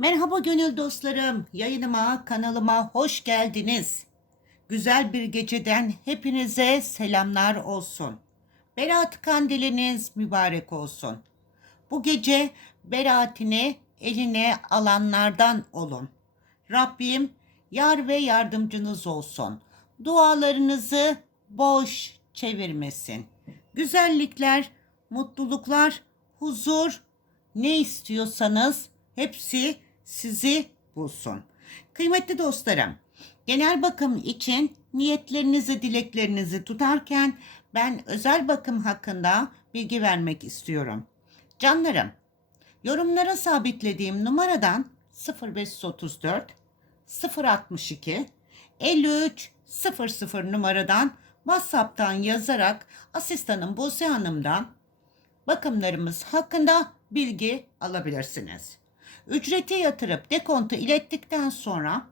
Merhaba gönül dostlarım. Yayınıma, kanalıma hoş geldiniz. Güzel bir geceden hepinize selamlar olsun. Berat kandiliniz mübarek olsun. Bu gece beraatini eline alanlardan olun. Rabbim yar ve yardımcınız olsun. Dualarınızı boş çevirmesin. Güzellikler, mutluluklar, huzur, ne istiyorsanız hepsi sizi bulsun. Kıymetli dostlarım, genel bakım için niyetlerinizi, dileklerinizi tutarken ben özel bakım hakkında bilgi vermek istiyorum. Canlarım, yorumlara sabitlediğim numaradan 0534 062 53 00 numaradan WhatsApp'tan yazarak asistanım Buse Hanım'dan bakımlarımız hakkında bilgi alabilirsiniz. Ücreti yatırıp dekontu ilettikten sonra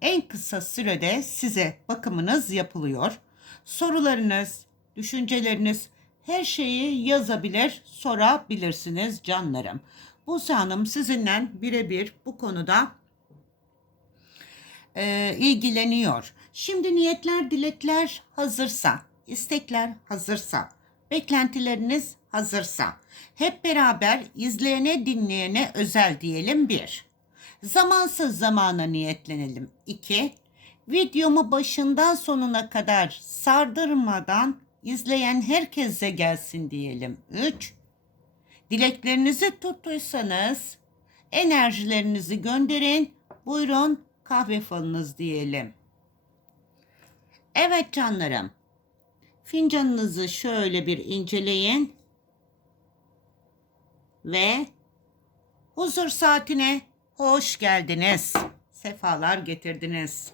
en kısa sürede size bakımınız yapılıyor. Sorularınız, düşünceleriniz her şeyi yazabilir, sorabilirsiniz canlarım. Buse Hanım sizinle birebir bu konuda e, ilgileniyor. Şimdi niyetler, dilekler hazırsa, istekler hazırsa, beklentileriniz hazırsa, hep beraber izleyene dinleyene özel diyelim bir. Zamansız zamana niyetlenelim iki. Videomu başından sonuna kadar sardırmadan izleyen herkese gelsin diyelim üç. Dileklerinizi tuttuysanız enerjilerinizi gönderin. Buyurun kahve falınız diyelim. Evet canlarım. Fincanınızı şöyle bir inceleyin. Ve huzur saatine hoş geldiniz. Sefalar getirdiniz.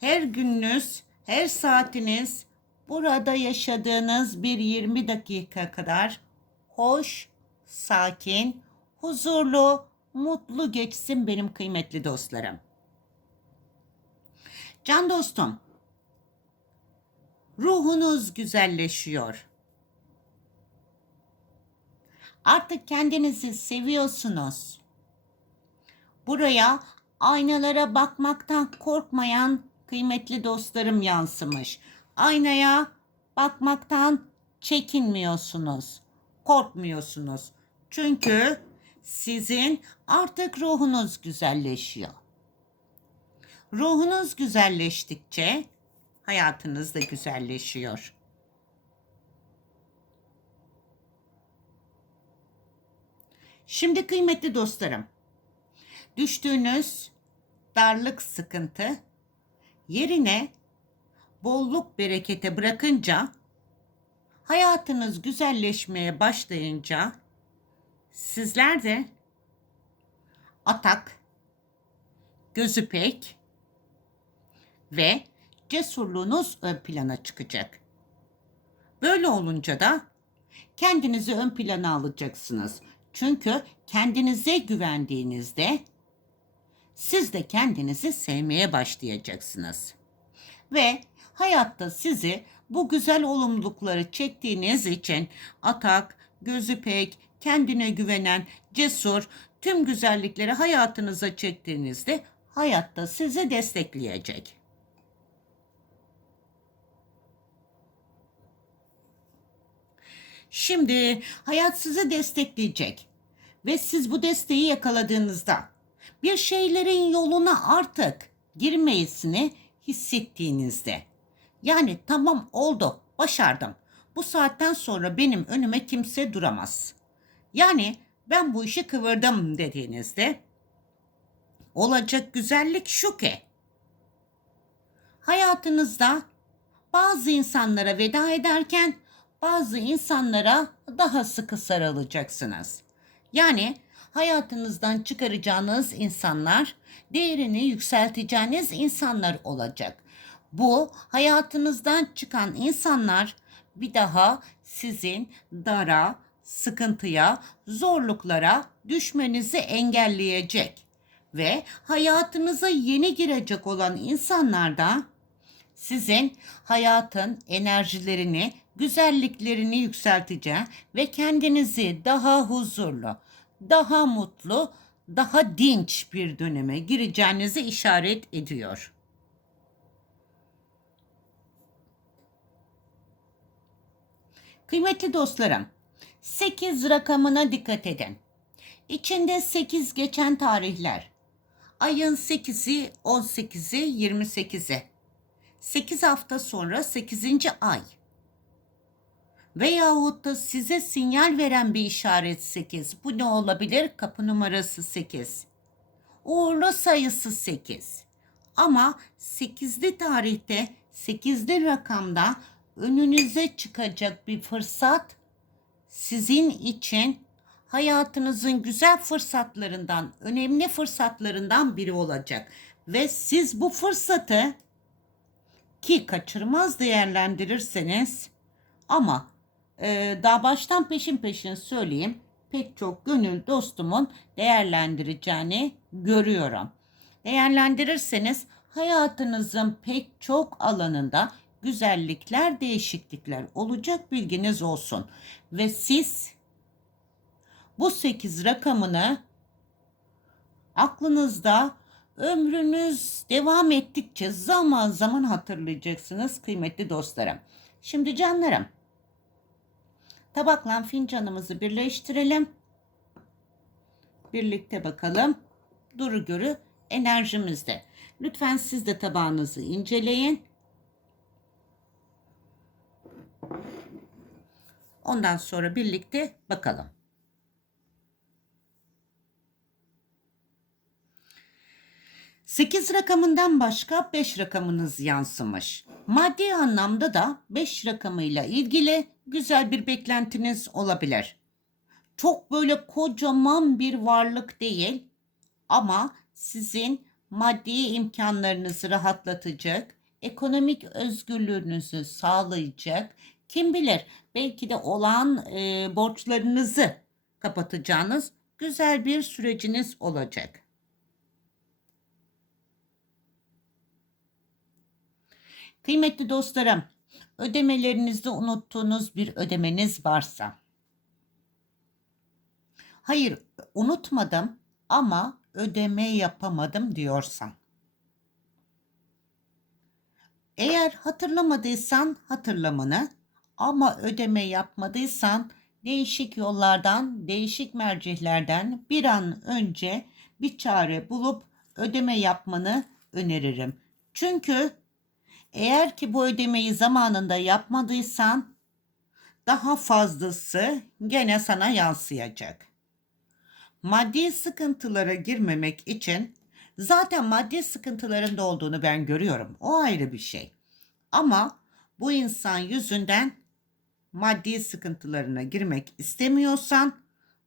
Her gününüz, her saatiniz burada yaşadığınız bir 20 dakika kadar hoş, sakin, huzurlu, mutlu geçsin benim kıymetli dostlarım. Can dostum, ruhunuz güzelleşiyor. Artık kendinizi seviyorsunuz. Buraya aynalara bakmaktan korkmayan kıymetli dostlarım yansımış. Aynaya bakmaktan çekinmiyorsunuz. Korkmuyorsunuz. Çünkü sizin artık ruhunuz güzelleşiyor. Ruhunuz güzelleştikçe hayatınız da güzelleşiyor. Şimdi kıymetli dostlarım, düştüğünüz darlık sıkıntı yerine bolluk berekete bırakınca hayatınız güzelleşmeye başlayınca sizler de atak, gözü pek ve cesurluğunuz ön plana çıkacak. Böyle olunca da kendinizi ön plana alacaksınız. Çünkü kendinize güvendiğinizde siz de kendinizi sevmeye başlayacaksınız. Ve hayatta sizi bu güzel olumlulukları çektiğiniz için atak, gözü pek, kendine güvenen, cesur, tüm güzellikleri hayatınıza çektiğinizde hayatta sizi destekleyecek. Şimdi hayat sizi destekleyecek ve siz bu desteği yakaladığınızda bir şeylerin yoluna artık girmeyesini hissettiğinizde yani tamam oldu başardım bu saatten sonra benim önüme kimse duramaz. Yani ben bu işi kıvırdım dediğinizde olacak güzellik şu ki hayatınızda bazı insanlara veda ederken bazı insanlara daha sıkı sarılacaksınız. Yani hayatınızdan çıkaracağınız insanlar, değerini yükselteceğiniz insanlar olacak. Bu hayatınızdan çıkan insanlar bir daha sizin dara, sıkıntıya, zorluklara düşmenizi engelleyecek ve hayatınıza yeni girecek olan insanlar da sizin hayatın enerjilerini, güzelliklerini yükselteceği ve kendinizi daha huzurlu, daha mutlu, daha dinç bir döneme gireceğinizi işaret ediyor. Kıymetli dostlarım, 8 rakamına dikkat edin. İçinde 8 geçen tarihler. Ayın 8'i, 18'i, 28'i. 8 hafta sonra 8. ay. Veyahut da size sinyal veren bir işaret 8. Bu ne olabilir? Kapı numarası 8. Uğurlu sayısı 8. Ama 8'li tarihte 8'li rakamda önünüze çıkacak bir fırsat sizin için hayatınızın güzel fırsatlarından, önemli fırsatlarından biri olacak. Ve siz bu fırsatı ki kaçırmaz değerlendirirseniz ama e, daha baştan peşin peşin söyleyeyim pek çok gönül dostumun değerlendireceğini görüyorum. Değerlendirirseniz hayatınızın pek çok alanında güzellikler, değişiklikler olacak bilginiz olsun. Ve siz bu 8 rakamını aklınızda ömrünüz devam ettikçe zaman zaman hatırlayacaksınız kıymetli dostlarım. Şimdi canlarım tabakla fincanımızı birleştirelim. Birlikte bakalım. Duru görü enerjimizde. Lütfen siz de tabağınızı inceleyin. Ondan sonra birlikte bakalım. Sekiz rakamından başka beş rakamınız yansımış. Maddi anlamda da beş rakamıyla ilgili güzel bir beklentiniz olabilir. Çok böyle kocaman bir varlık değil ama sizin maddi imkanlarınızı rahatlatacak, ekonomik özgürlüğünüzü sağlayacak, kim bilir belki de olan e, borçlarınızı kapatacağınız güzel bir süreciniz olacak. Kıymetli dostlarım, ödemelerinizde unuttuğunuz bir ödemeniz varsa, hayır unutmadım ama ödeme yapamadım diyorsan, eğer hatırlamadıysan hatırlamanı ama ödeme yapmadıysan değişik yollardan, değişik mercihlerden bir an önce bir çare bulup ödeme yapmanı öneririm. Çünkü eğer ki bu ödemeyi zamanında yapmadıysan daha fazlası gene sana yansıyacak. Maddi sıkıntılara girmemek için zaten maddi sıkıntılarında olduğunu ben görüyorum. O ayrı bir şey. Ama bu insan yüzünden maddi sıkıntılarına girmek istemiyorsan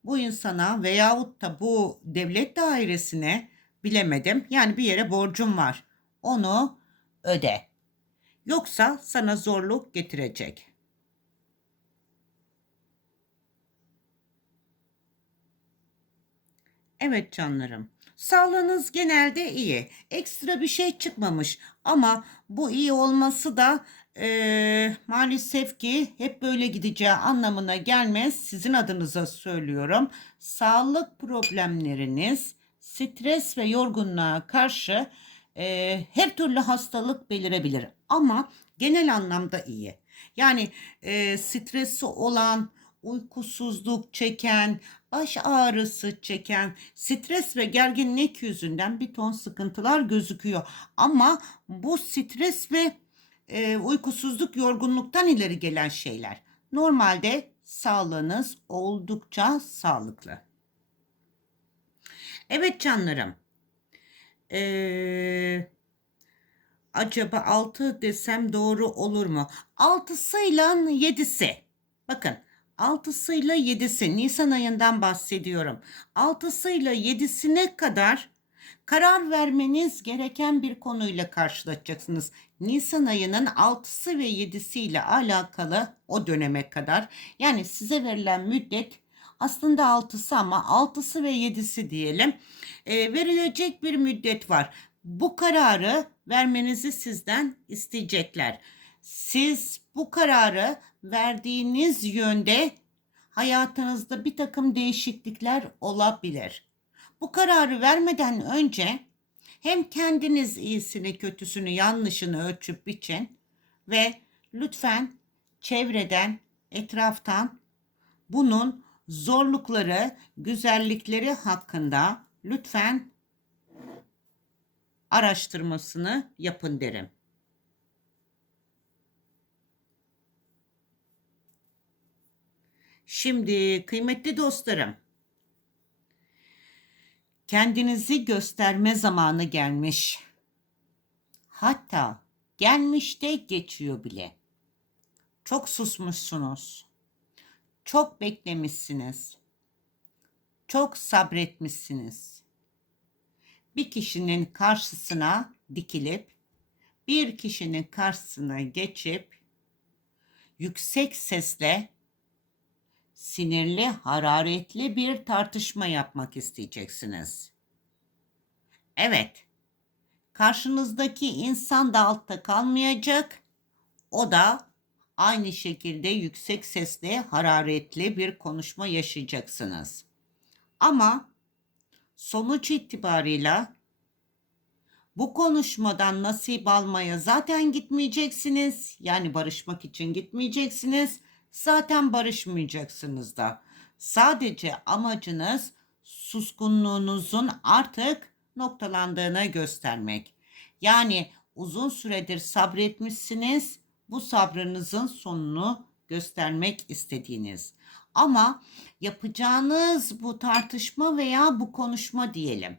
bu insana veyahut da bu devlet dairesine bilemedim yani bir yere borcum var. Onu öde. Yoksa sana zorluk getirecek. Evet canlarım. Sağlığınız genelde iyi. Ekstra bir şey çıkmamış ama bu iyi olması da e, maalesef ki hep böyle gideceği anlamına gelmez. Sizin adınıza söylüyorum. Sağlık problemleriniz, stres ve yorgunluğa karşı e, her türlü hastalık belirebilir. Ama genel anlamda iyi. Yani e, stresi olan, uykusuzluk çeken, baş ağrısı çeken, stres ve gerginlik yüzünden bir ton sıkıntılar gözüküyor. Ama bu stres ve e, uykusuzluk, yorgunluktan ileri gelen şeyler. Normalde sağlığınız oldukça sağlıklı. Evet canlarım. Ee, acaba 6 desem doğru olur mu? 6'sıyla 7'si. Bakın 6'sıyla 7'si Nisan ayından bahsediyorum. 6'sıyla 7'sine kadar karar vermeniz gereken bir konuyla karşılaşacaksınız. Nisan ayının 6'sı ve 7'si ile alakalı o döneme kadar yani size verilen müddet aslında 6'sı ama 6'sı ve 7'si diyelim e, verilecek bir müddet var. Bu kararı vermenizi sizden isteyecekler. Siz bu kararı verdiğiniz yönde hayatınızda bir takım değişiklikler olabilir. Bu kararı vermeden önce hem kendiniz iyisini, kötüsünü, yanlışını ölçüp biçin ve lütfen çevreden, etraftan bunun zorlukları, güzellikleri hakkında lütfen araştırmasını yapın derim. Şimdi kıymetli dostlarım, kendinizi gösterme zamanı gelmiş. Hatta gelmiş de geçiyor bile. Çok susmuşsunuz. Çok beklemişsiniz. Çok sabretmişsiniz. Bir kişinin karşısına dikilip bir kişinin karşısına geçip yüksek sesle sinirli, hararetli bir tartışma yapmak isteyeceksiniz. Evet. Karşınızdaki insan da altta kalmayacak. O da aynı şekilde yüksek sesle, hararetli bir konuşma yaşayacaksınız. Ama sonuç itibarıyla bu konuşmadan nasip almaya zaten gitmeyeceksiniz. Yani barışmak için gitmeyeceksiniz zaten barışmayacaksınız da. Sadece amacınız suskunluğunuzun artık noktalandığını göstermek. Yani uzun süredir sabretmişsiniz. Bu sabrınızın sonunu göstermek istediğiniz. Ama yapacağınız bu tartışma veya bu konuşma diyelim.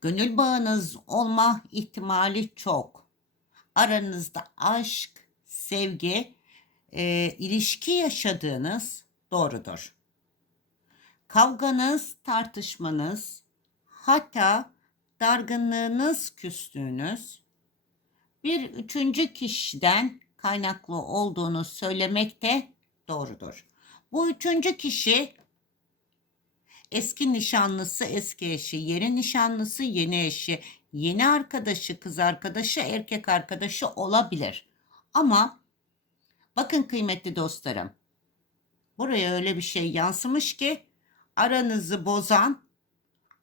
Gönül bağınız olma ihtimali çok. Aranızda aşk, sevgi e, ilişki yaşadığınız doğrudur. Kavganız, tartışmanız, hatta dargınlığınız, küstüğünüz bir üçüncü kişiden kaynaklı olduğunu söylemek de doğrudur. Bu üçüncü kişi eski nişanlısı, eski eşi, yeni nişanlısı, yeni eşi, yeni arkadaşı, kız arkadaşı, erkek arkadaşı olabilir. Ama Bakın kıymetli dostlarım. Buraya öyle bir şey yansımış ki aranızı bozan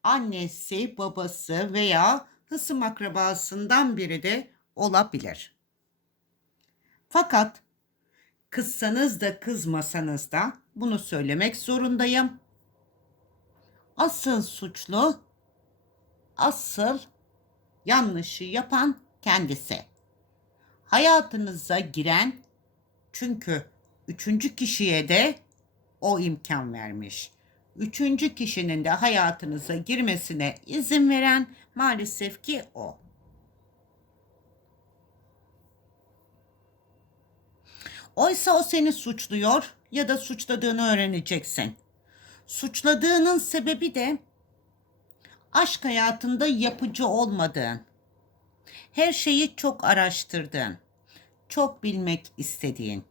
annesi, babası veya hısım akrabasından biri de olabilir. Fakat kızsanız da kızmasanız da bunu söylemek zorundayım. Asıl suçlu, asıl yanlışı yapan kendisi. Hayatınıza giren çünkü üçüncü kişiye de o imkan vermiş. Üçüncü kişinin de hayatınıza girmesine izin veren maalesef ki o. Oysa o seni suçluyor ya da suçladığını öğreneceksin. Suçladığının sebebi de aşk hayatında yapıcı olmadığın, her şeyi çok araştırdığın, çok bilmek istediğin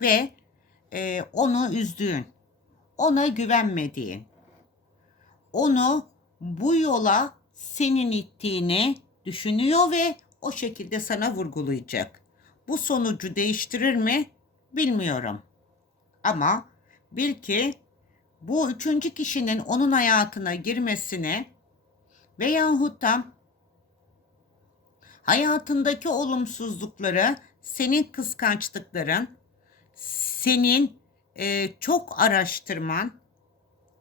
ve e, onu üzdüğün, ona güvenmediğin, onu bu yola senin ittiğini düşünüyor ve o şekilde sana vurgulayacak. Bu sonucu değiştirir mi bilmiyorum. Ama bil ki bu üçüncü kişinin onun hayatına girmesine veyahut da hayatındaki olumsuzlukları senin kıskançlıkların, senin e, çok araştırman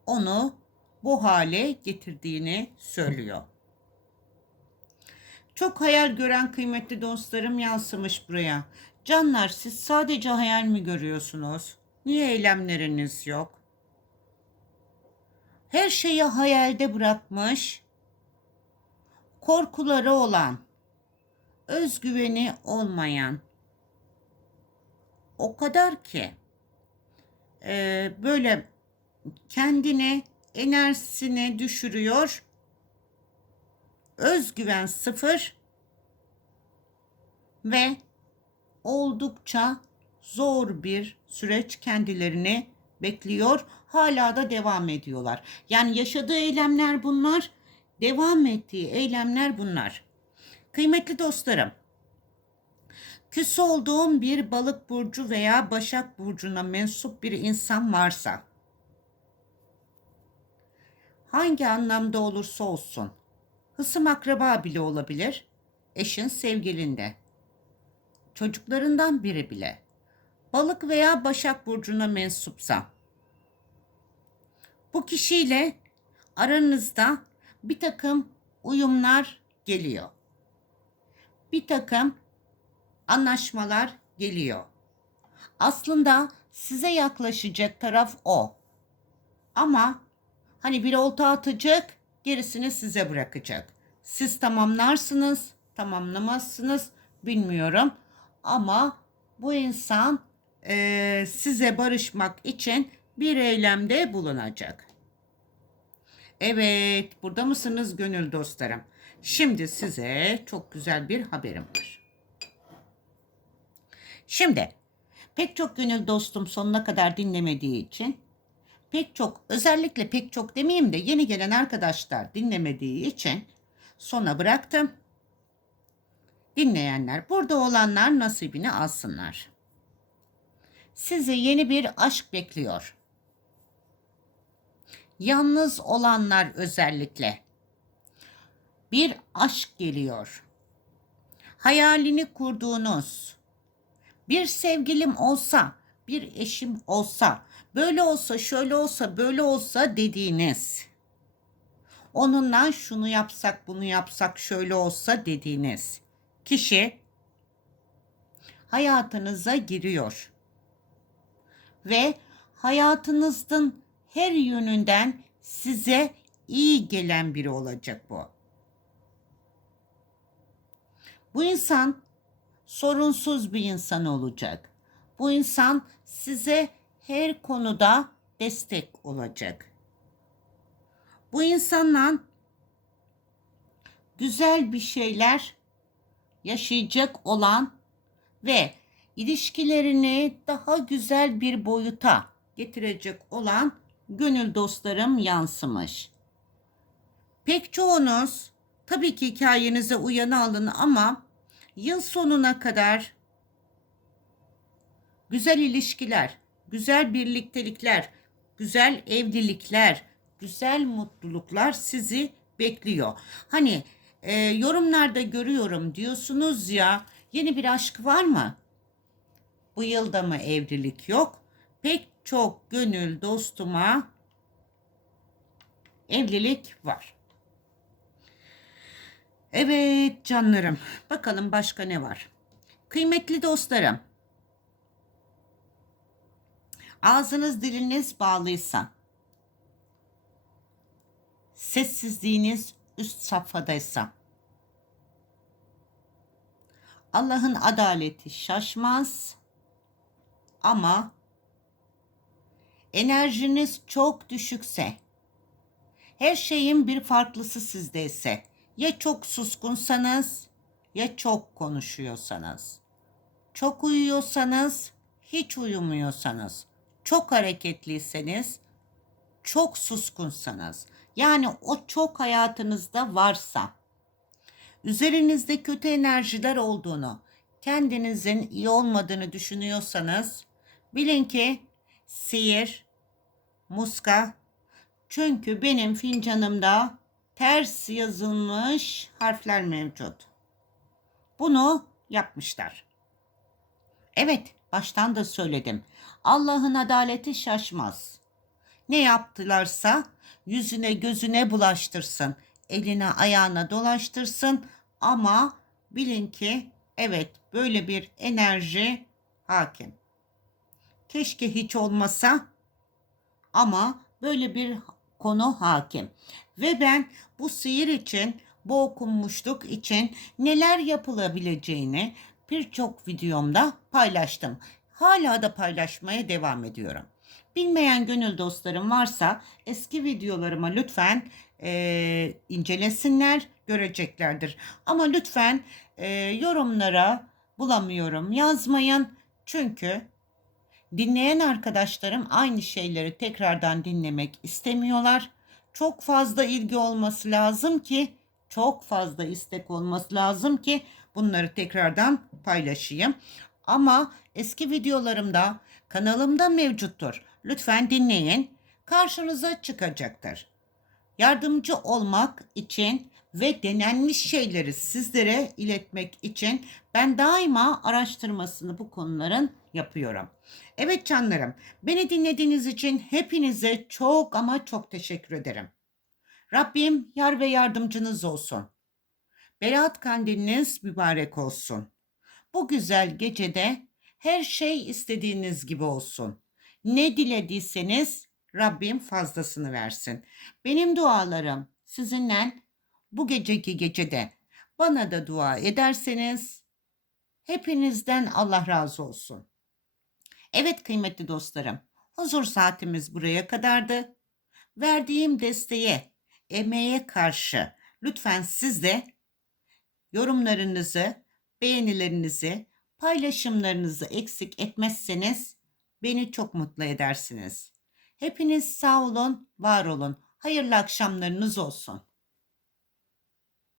onu bu hale getirdiğini söylüyor. Çok hayal gören kıymetli dostlarım yansımış buraya. Canlar siz sadece hayal mi görüyorsunuz? Niye eylemleriniz yok? Her şeyi hayalde bırakmış, korkuları olan, özgüveni olmayan o kadar ki e, böyle kendine enerjisini düşürüyor. Özgüven sıfır ve oldukça zor bir süreç kendilerini bekliyor. Hala da devam ediyorlar. Yani yaşadığı eylemler bunlar, devam ettiği eylemler bunlar. Kıymetli dostlarım, küs olduğum bir balık burcu veya başak burcuna mensup bir insan varsa, hangi anlamda olursa olsun. Hısım akraba bile olabilir. Eşin sevgilinde. Çocuklarından biri bile. Balık veya Başak Burcu'na mensupsa. Bu kişiyle aranızda bir takım uyumlar geliyor. Bir takım anlaşmalar geliyor. Aslında size yaklaşacak taraf o. Ama hani bir olta atacak, gerisini size bırakacak. Siz tamamlarsınız, tamamlamazsınız bilmiyorum. Ama bu insan eee, size barışmak için bir eylemde bulunacak. Evet, burada mısınız gönül dostlarım? Şimdi size çok güzel bir haberim var. Şimdi pek çok gönül dostum sonuna kadar dinlemediği için pek çok özellikle pek çok demeyeyim de yeni gelen arkadaşlar dinlemediği için sona bıraktım. Dinleyenler burada olanlar nasibini alsınlar. Sizi yeni bir aşk bekliyor. Yalnız olanlar özellikle. Bir aşk geliyor. Hayalini kurduğunuz, bir sevgilim olsa, bir eşim olsa, böyle olsa, şöyle olsa, böyle olsa dediğiniz. Onunla şunu yapsak, bunu yapsak, şöyle olsa dediğiniz kişi hayatınıza giriyor. Ve hayatınızın her yönünden size iyi gelen biri olacak bu. Bu insan sorunsuz bir insan olacak. Bu insan size her konuda destek olacak. Bu insanla güzel bir şeyler yaşayacak olan ve ilişkilerini daha güzel bir boyuta getirecek olan gönül dostlarım yansımış. Pek çoğunuz tabii ki hikayenize uyanı alın ama yıl sonuna kadar güzel ilişkiler, güzel birliktelikler, güzel evlilikler, güzel mutluluklar sizi bekliyor. Hani e, yorumlarda görüyorum diyorsunuz ya yeni bir aşk var mı? Bu yılda mı evlilik yok? Pek çok gönül dostuma evlilik var. Evet canlarım. Bakalım başka ne var? Kıymetli dostlarım. Ağzınız diliniz bağlıysa, sessizliğiniz üst safhadaysa, Allah'ın adaleti şaşmaz ama enerjiniz çok düşükse, her şeyin bir farklısı sizdeyse, ya çok suskunsanız ya çok konuşuyorsanız, çok uyuyorsanız, hiç uyumuyorsanız, çok hareketliyseniz, çok suskunsanız, yani o çok hayatınızda varsa, üzerinizde kötü enerjiler olduğunu, kendinizin iyi olmadığını düşünüyorsanız, bilin ki sihir, muska, çünkü benim fincanımda ters yazılmış harfler mevcut. Bunu yapmışlar. Evet, baştan da söyledim. Allah'ın adaleti şaşmaz. Ne yaptılarsa yüzüne gözüne bulaştırsın, eline ayağına dolaştırsın ama bilin ki evet böyle bir enerji hakim. Keşke hiç olmasa ama böyle bir konu hakim. Ve ben bu sihir için, bu okunmuşluk için neler yapılabileceğini birçok videomda paylaştım. Hala da paylaşmaya devam ediyorum. Bilmeyen gönül dostlarım varsa eski videolarıma lütfen e, incelesinler, göreceklerdir. Ama lütfen e, yorumlara bulamıyorum yazmayın. Çünkü dinleyen arkadaşlarım aynı şeyleri tekrardan dinlemek istemiyorlar. Çok fazla ilgi olması lazım ki, çok fazla istek olması lazım ki bunları tekrardan paylaşayım. Ama eski videolarımda kanalımda mevcuttur. Lütfen dinleyin. Karşınıza çıkacaktır. yardımcı olmak için ve denenmiş şeyleri sizlere iletmek için ben daima araştırmasını bu konuların yapıyorum. Evet canlarım, beni dinlediğiniz için hepinize çok ama çok teşekkür ederim. Rabbim yar ve yardımcınız olsun. Berat kandiliniz mübarek olsun. Bu güzel gecede her şey istediğiniz gibi olsun. Ne dilediyseniz Rabbim fazlasını versin. Benim dualarım sizinle bu geceki gecede bana da dua ederseniz hepinizden Allah razı olsun. Evet kıymetli dostlarım, huzur saatimiz buraya kadardı. Verdiğim desteğe, emeğe karşı lütfen siz de yorumlarınızı, beğenilerinizi, paylaşımlarınızı eksik etmezseniz beni çok mutlu edersiniz. Hepiniz sağ olun, var olun. Hayırlı akşamlarınız olsun.